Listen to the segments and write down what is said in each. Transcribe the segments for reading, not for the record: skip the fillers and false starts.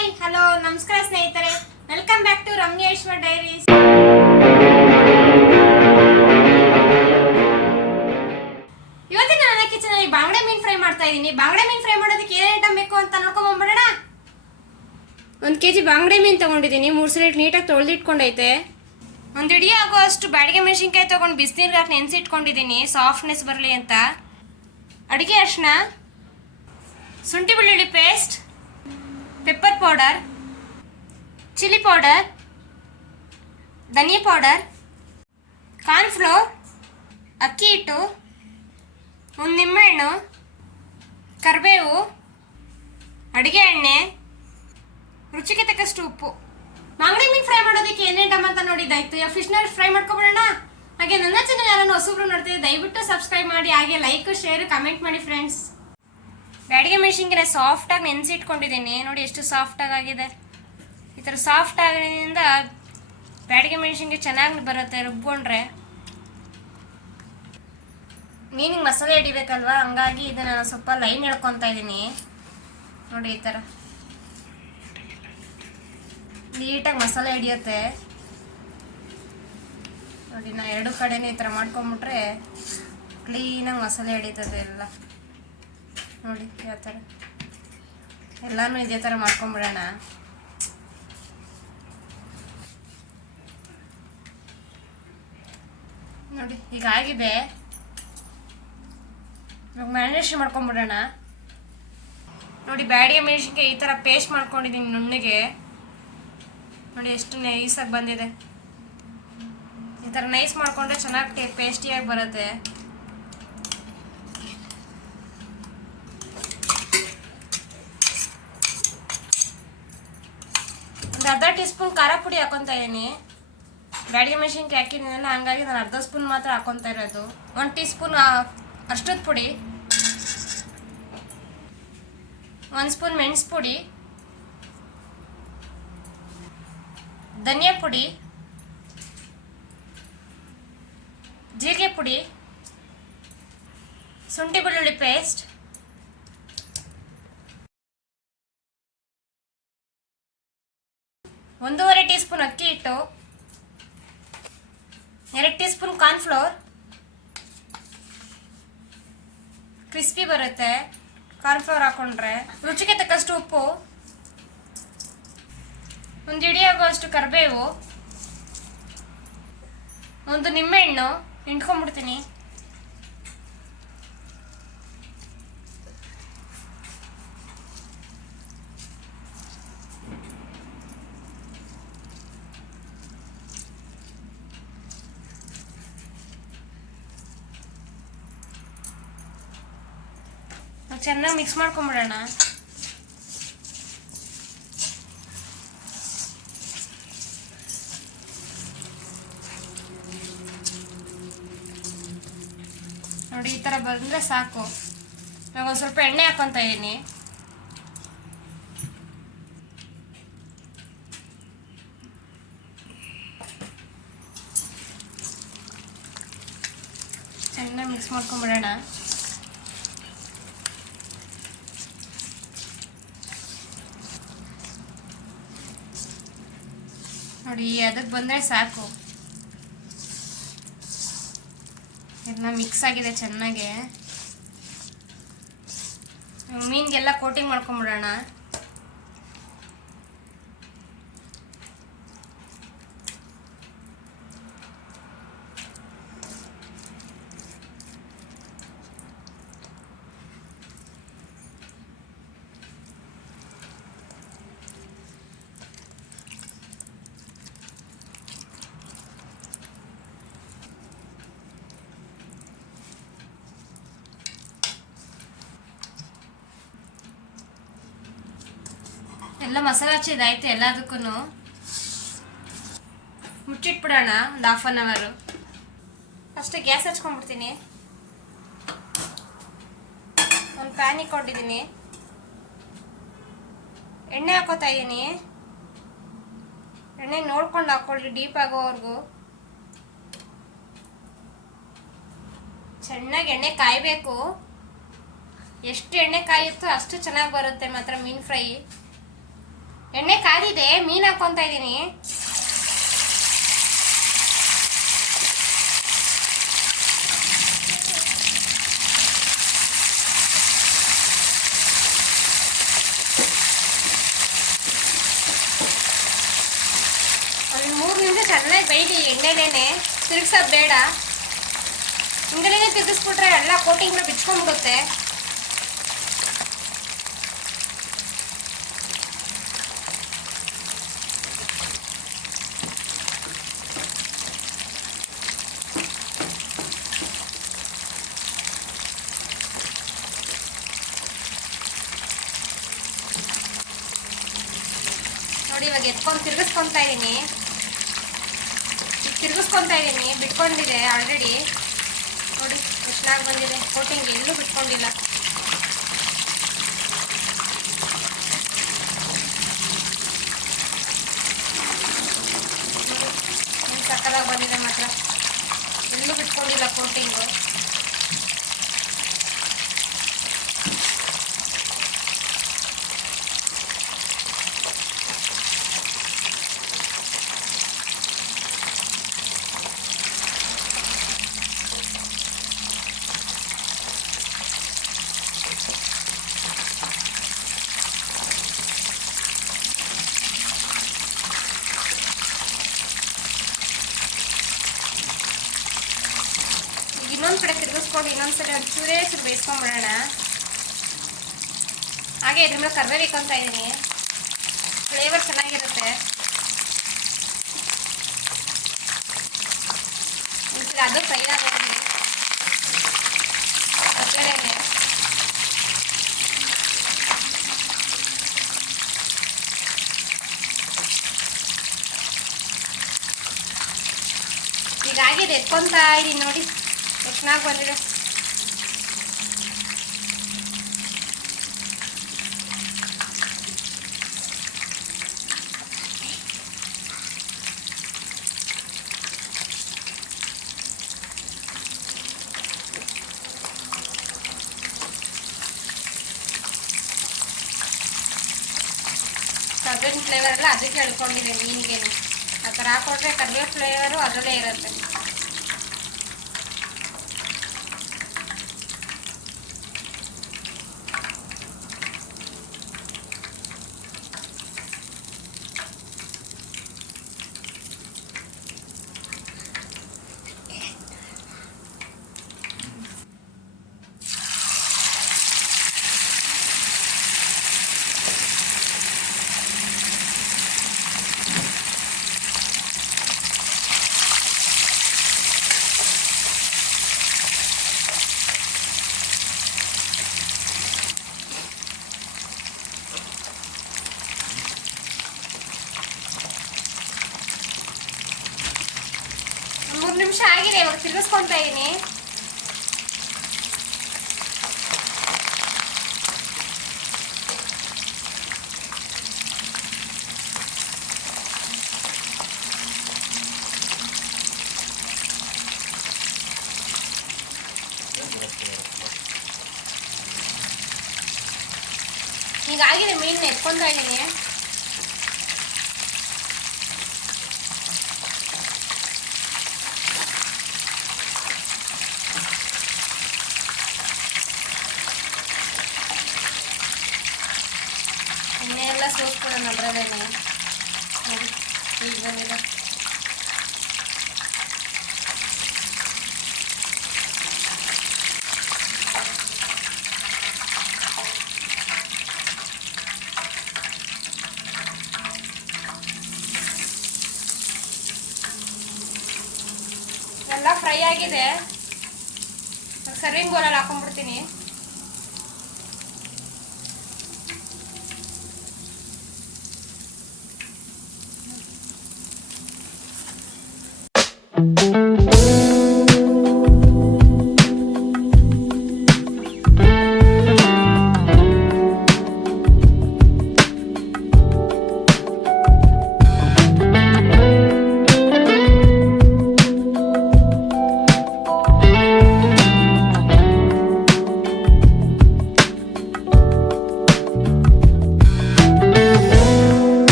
Hi hello ನಮಸ್ಕಾರ ಸ್ನೇಹಿತರೆ, welcome back to ರಮ್ಯೇಶ್ವರ್ diaries. ಇವತ್ತಿನ ನನ್ನ ಕಿಚನ್ ಅಲ್ಲಿ ಬಾಂಗಡೆ ಮೀನ್ ಫ್ರೈ ಮಾಡ್ತಾ ಇದ್ದೀನಿ. ಬಾಂಗಡೆ ಮೀನ್ ಫ್ರೈ ಮಾಡೋದಕ್ಕೆ ಏನ್ ಐಟಮ್ ಬೇಕು ಅಂತ ನೋಡ್ಕೊಂಡ್ಬಿಡೋಣ. 1 kg ಬಾಂಗಡೆ ಮೀನ್ ತಗೊಂಡಿದ್ದೀನಿ. 3 ಸಲ ನೀಟಾಗಿ ತೊಳೆದಿಟ್ಕೊಂಡೈತೆ. 1 ಇಡೀ ಆಗುವಷ್ಟು ಬ್ಯಾಡಗೆ ಮೆಣಸಿನ್ಕಾಯಿ ತಗೊಂಡು ಬಿಸಿನೀರಿಗೆ ಹಾಕಿ ನೆನೆಸಿಟ್ಕೊಂಡಿದ್ದೀನಿ, ಸಾಫ್ಟ್ನೆಸ್ ಬರಲಿ ಅಂತ. ಅಡುಗೆ ಅರಿಶಿನ, ಶುಂಠಿ ಬೆಳ್ಳುಳ್ಳಿ paste, pepper powder, chilli powder, ಧನಿಯಾ ಪೌಡರ್, ಕಾರ್ನ್ಫ್ಲೋರ್, ಅಕ್ಕಿ ಹಿಟ್ಟು, 1 ನಿಂಬೆಹಣ್ಣು, ಕರಿಬೇವು, ಅಡುಗೆ ಎಣ್ಣೆ, ರುಚಿಗೆ ತಕ್ಕಷ್ಟು ಉಪ್ಪು. ಬಾಂಗಡೆ ಮೀನು ಫ್ರೈ ಮಾಡೋದಕ್ಕೆ ಏನೇನು ಅಂತ ನೋಡಿದ್ದಾಯ್ತು. ಈಗ ಫಿಶ್ನ ಫ್ರೈ ಮಾಡ್ಕೊಬಿಡೋಣ. ಹಾಗೆ ನನ್ನ ಚಾನಲ್ ಯಾರನ್ನು ಹೊಸಬ್ರು ನೋಡ್ತಿದ್ದೆ ದಯವಿಟ್ಟು ಸಬ್ಸ್ಕ್ರೈಬ್ ಮಾಡಿ, ಹಾಗೆ ಲೈಕ್ ಶೇರ್ ಕಮೆಂಟ್ ಮಾಡಿ ಫ್ರೆಂಡ್ಸ್. ಬ್ಯಾಡಗೆ ಮೆಣಸಿನ್ಕಾಯಿ ಸಾಫ್ಟಾಗಿ ನೆನೆಸಿಟ್ಕೊಂಡಿದ್ದೀನಿ. ನೋಡಿ ಎಷ್ಟು ಸಾಫ್ಟಾಗಿ ಆಗಿದೆ. ಈ ಥರ ಸಾಫ್ಟ್ ಆಗೋದ್ರಿಂದ ಬ್ಯಾಡಗೆ ಮೆಣಸಿನ್ಕಾಯಿ ಚೆನ್ನಾಗಿ ಬರುತ್ತೆ ರುಬ್ಕೊಂಡ್ರೆ. ಮೀನಿಗೆ ಮಸಾಲೆ ಹಿಡಿಬೇಕಲ್ವಾ, ಹಂಗಾಗಿ ಇದನ್ನು ನಾನು ಸ್ವಲ್ಪ ಲೈನ್ ಎಳ್ಕೊತಾ ಇದ್ದೀನಿ. ನೋಡಿ ಈ ಥರ ನೀಟಾಗಿ ಮಸಾಲೆ ಹಿಡಿಯುತ್ತೆ. ನೋಡಿ ನಾ 2 ಕಡೆನೂ ಈ ಥರ ಮಾಡ್ಕೊಂಬಿಟ್ರೆ ಕ್ಲೀನಾಗಿ ಮಸಾಲೆ ಹಿಡಿತದೆ ಎಲ್ಲ. ನೋಡಿ ಯಾವ ಥರ ಎಲ್ಲನೂ ಇದೇ ಥರ ಮಾಡ್ಕೊಂಬಿಡೋಣ. ನೋಡಿ ಈಗ ಆಗಿದೆ. ಇವಾಗ ಮ್ಯಾರಿನೇಷನ್ ಮಾಡ್ಕೊಂಬಿಡೋಣ. ನೋಡಿ ಬ್ಯಾಡಗೆ ಮೆಣಸಿನ್ಕಾಯಿ ಈ ಥರ ಪೇಸ್ಟ್ ಮಾಡ್ಕೊಂಡಿದ್ದೀನಿ ನುಣ್ಣಗೆ. ನೋಡಿ ಎಷ್ಟು ನೈಸಾಗಿ ಬಂದಿದೆ. ಈ ಥರ ನೈಸ್ ಮಾಡಿಕೊಂಡ್ರೆ ಚೆನ್ನಾಗಿ ಪೇಸ್ಟಿಯಾಗಿ ಬರುತ್ತೆ. ಒಂದು ಅರ್ಧ ಟೀ ಸ್ಪೂನ್ ಖಾರ ಪುಡಿ ಹಾಕೊತಾ ಇದ್ದೀನಿ. ಬ್ಯಾಡಗೆ ಮೆಣಸಿನ್ಕಾಯಿ ಹಾಕಿದ್ದೀನಲ್ಲ, ಹಂಗಾಗಿ ನಾನು ಅರ್ಧ ಸ್ಪೂನ್ ಮಾತ್ರ ಹಾಕೊತಾ ಇರೋದು. 1 ಟೀ ಸ್ಪೂನ್ ಅರ್ಶಿನದ ಪುಡಿ, 1 ಸ್ಪೂನ್ ಮೆಣಸು ಪುಡಿ, ಧನಿಯಾ ಪುಡಿ, ಜೀರಿಗೆ ಪುಡಿ, ಶುಂಠಿ ಬೆಳ್ಳುಳ್ಳಿ ಪೇಸ್ಟ್, ಒಂದೂವರೆ ಟೀ ಸ್ಪೂನ್ ಅಕ್ಕಿ ಹಿಟ್ಟು, 2 ಟೀ ಸ್ಪೂನ್ ಕಾರ್ನ್ಫ್ಲೋರ್. ಕ್ರಿಸ್ಪಿ ಬರುತ್ತೆ ಕಾರ್ನ್ಫ್ಲೋರ್ ಹಾಕೊಂಡ್ರೆ. ರುಚಿಗೆ ತಕ್ಕಷ್ಟು ಉಪ್ಪು, 1 ಇಡೀ ಆಗುವಷ್ಟು ಕರಿಬೇವು, 1 ನಿಂಬೆಹಣ್ಣು ಹಿಂಡ್ಕೊಂಡ್ಬಿಡ್ತೀನಿ. ಚೆನ್ನಾಗಿ ಮಿಕ್ಸ್ ಮಾಡ್ಕೊಂಬಿಡೋಣ. ನೋಡಿ ಈ ಥರ ಬಂದರೆ ಸಾಕು. ಇವಾಗ ಒಂದು ಸ್ವಲ್ಪ ಎಣ್ಣೆ ಹಾಕೊತಾ ಇದ್ದೀನಿ. ಚೆನ್ನಾಗಿ ಮಿಕ್ಸ್ ಮಾಡ್ಕೊಂಬಿಡೋಣ. ನೋಡಿ ಅದಕ್ಕೆ ಬಂದರೆ ಸಾಕು. ಎಲ್ಲ ಮಿಕ್ಸ್ ಆಗಿದೆ ಚೆನ್ನಾಗಿ. ಮೀನಿಗೆಲ್ಲ ಕೋಟಿಂಗ್ ಮಾಡ್ಕೊಂಬಿಡೋಣ. ಎಲ್ಲ ಮಸಾಲೆ ಹಚ್ಚಿದಾಯ್ತು. ಎಲ್ಲದಕ್ಕೂ ಮುಚ್ಚಿಟ್ಬಿಡೋಣ ಒಂದು 1/2 ಅವರ್. First gas ಹಚ್ಕೊಂಡ್ಬಿಡ್ತೀನಿ. ಒಂದು ಪ್ಯಾನ್ ಇಟ್ಕೊಂಡಿದ್ದೀನಿ. ಎಣ್ಣೆ ಹಾಕೋತಾ ಇದ್ದೀನಿ. ಎಣ್ಣೆ ನೋಡ್ಕೊಂಡು ಹಾಕೊಳ್ಳಿ ಡೀಪ್ ಆಗೋವರೆಗೂ. ಚೆನ್ನಾಗಿ ಎಣ್ಣೆ ಕಾಯಬೇಕು. ಎಷ್ಟು ಎಣ್ಣೆ ಕಾಯುತ್ತೋ ಅಷ್ಟು ಚೆನ್ನಾಗಿ ಬರುತ್ತೆ ಮಾತ್ರ ಮೀನು ಫ್ರೈ. ಎಣ್ಣೆ ಕಾದಿದೆ, ಮೀನು ಹಾಕ್ಕೊತಾ ಇದ್ದೀನಿ. ಒಂದು 3 ನಿಮಿಷ ಚೆನ್ನಾಗಿ ಬೇಯ್ದು ಎಣ್ಣೆಲೇನೆ, ತಿರುಗ್ಸೋದು ಬೇಡ. ಹಿಂಗಲೇನೆ ತಿರುಗಿಸ್ಬಿಟ್ರೆ ಎಲ್ಲ ಕೋಟಿಂಗ್ ಬಿಚ್ಕೊಂಡ್ಬಿಡುತ್ತೆ. ನೋಡಿ ಇವಾಗ ಎತ್ಕೊಂಡು ತಿರುಗಿಸ್ಕೊತಾ ಇದ್ದೀನಿ, ಬಿಟ್ಕೊಂಡಿದೆ ಆಲ್ರೆಡಿ. ನೋಡಿ ಎಷ್ಟು ಚೆನ್ನಾಗಿ ಬಂದಿದೆ, ಕೋಟಿಂಗ್ ಎಲ್ಲೂ ಬಿಟ್ಕೊಂಡಿಲ್ಲ. ಸಕ್ಕತ್ತಾಗಿ ಬಂದಿದೆ ಮಾತ್ರ, ಎಲ್ಲೂ ಬಿಟ್ಕೊಂಡಿಲ್ಲ ಕೋಟಿಂಗು. ಇನ್ನೊಂದು ಕಡೆ ತಿರುಗಿಸ್ಕೊಂಡು ಇನ್ನೊಂದ್ಸಲ ಚೂರೇ ಚೂರು ಬೇಯಿಸ್ಕೊಂಡ್ಬಿಡೋಣ. ಹಾಗೆ ಇದ್ರ ಮೇಲೆ ಕರಿಬೇವು ಬೇಕಂತ ಇದ್ದೀನಿ, ಫ್ಲೇವರ್ ಚೆನ್ನಾಗಿರುತ್ತೆ. ಅದು ಫ್ರೈ ಆಗೋದು ಹೊರಗಡೆನೆ. ಹೀಗಾಗಿದೆ, ಎತ್ಕೊತಾ ಇದ್ದೀನಿ ನೋಡಿ ಎಷ್ಟು ಚೆನ್ನಾಗಿ ಬಂದಿದೆ. ಕರ್ಬೇವಿನ ಫ್ಲೇವರ್ ಎಲ್ಲ ಅದಕ್ಕೆ ಹೇಳ್ಕೊಂಡಿದೆ ಮೀನಿಗೆ. ಆ ಥರ ಹಾಕೊಟ್ರೆ ಕರ್ಬೇವು ಫ್ಲೇವರು ಅದರಲ್ಲೇ ಇರುತ್ತೆ. ನಿಮಿಷ ಆಗಿದೆ, ಇವಾಗ ತಿರ್ಗಿಸ್ಕೊತಾ ಇದ್ದೀನಿ. ಹೀಗಾಗಿದೆ, ಮೀನು ಎತ್ಕೊತಾ ಇದ್ದೀನಿ. ಎಣ್ಣೆಲ್ಲ ಸೋಸ್ಕೊಳ್ಳೋಣ ಅದರಲ್ಲೇನೆ. ನೋಡಿ ಈಗ ಬಂದಿದೆ. ಎಲ್ಲ ಫ್ರೈ ಆಗಿದೆ, ಸರ್ವಿಂಗ್ ಬೌಲಲ್ಲಿ ಹಾಕೊಂಡ್ಬಿಡ್ತೀನಿ.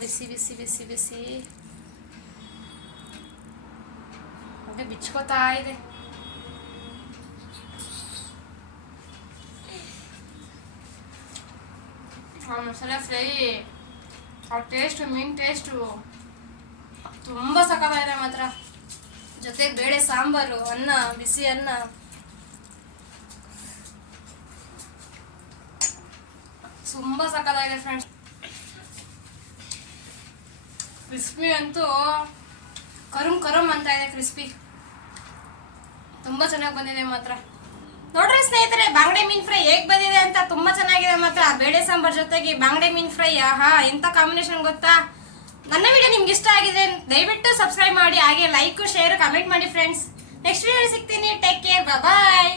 ಬಿಸಿ ಬಿಸಿ ಬಿಸಿ ಬಿಸಿ ಹಾಗೆ ಬಿಚ್ಕೋತಾ ಇದೆ. ಮಸಾಲೆ ಫ್ರೈ ಆ ಟೇಸ್ಟು, ಮೀನು ಟೇಸ್ಟು ತುಂಬ ಸಖತ್ತಾಗಿದೆ ಮಾತ್ರ. ಜೊತೆಗೆ ಬೇಳೆ ಸಾಂಬಾರು, ಅನ್ನ, ಬಿಸಿ ಅನ್ನ, ತುಂಬ ಸಖತ್ತಾಗಿದೆ ಫ್ರೆಂಡ್ಸ್. ಕ್ರಿಸ್ಪಿ ಅಂತೂ ಕರುಮ್ ಅಂತ ಇದೆ. ಕ್ರಿಸ್ಪಿ ತುಂಬ ಚೆನ್ನಾಗಿ ಬಂದಿದೆ ಮಾತ್ರ. ನೋಡ್ರಿ ಸ್ನೇಹಿತರೆ, ಬಾಂಗಡೆ ಮೀನ್ ಫ್ರೈ ಹೇಗ್ ಬಂದಿದೆ ಅಂತ. ತುಂಬಾ ಚೆನ್ನಾಗಿದೆ ಮಾತ್ರ. ಬೇಳೆ ಸಾಂಬಾರ್ ಜೊತೆಗೆ ಬಾಂಗಡೆ ಮೀನ್ ಫ್ರೈ, ಆಹಾ ಎಂತ ಕಾಂಬಿನೇಷನ್ ಗೊತ್ತಾ. ನನ್ನ ವಿಡಿಯೋ ನಿಮ್ಗೆ ಇಷ್ಟ ಆಗಿದೆ ದಯವಿಟ್ಟು ಸಬ್ಸ್ಕ್ರೈಬ್ ಮಾಡಿ, ಹಾಗೆ ಲೈಕ್, ಶೇರ್, ಕಮೆಂಟ್ ಮಾಡಿ ಫ್ರೆಂಡ್ಸ್. ನೆಕ್ಸ್ಟ್ ವಿಡಿಯೋ ಸಿಗ್ತೀನಿ. ಟೇಕ್ ಕೇರ್, ಬಾಯ್.